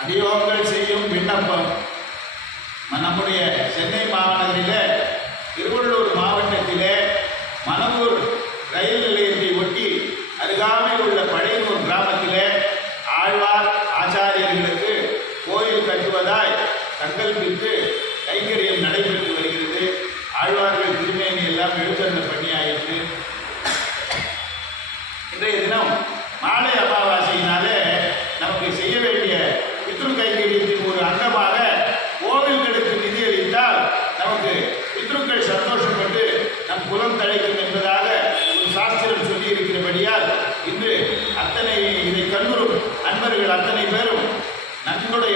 அதியோகங்கள் செய்யும் விண்ணப்பம். நம்முடைய சென்னை மாநகரிலே திருவள்ளூர் மாவட்டத்திலே மணவூர் ரயில் நிலையத்தை ஒட்டி அருகாமையில் உள்ள பழையனூர் கிராமத்திலே ஆழ்வார் ஆச்சாரியர்களுக்கு கோயில் கட்டுவதாய் சங்கல்பித்து கைங்கரியம் நடைபெற்று வருகிறது. ஆழ்வார்கள் திருமேனி எல்லாம் எழுத்தருள பண்ணி ஆயிற்று. இன்றைய தினம் மாலை அமாவாசையினாலே நமக்கு செய்ய வேண்டிய பித்ரு கைங்கரியத்தின் ஒரு அங்கமாக கோவில்களுக்கு நிதியளித்தால் நமக்கு பித்ருக்கள் சந்தோஷப்பட்டு நம் குலம் தழைக்கும் என்பதாக ஒரு சாஸ்திரம் சொல்லி இருக்கிறபடியால் இன்று இதை கண்ணுறும் அன்பர்கள் அத்தனை பேரும் நன்கொடை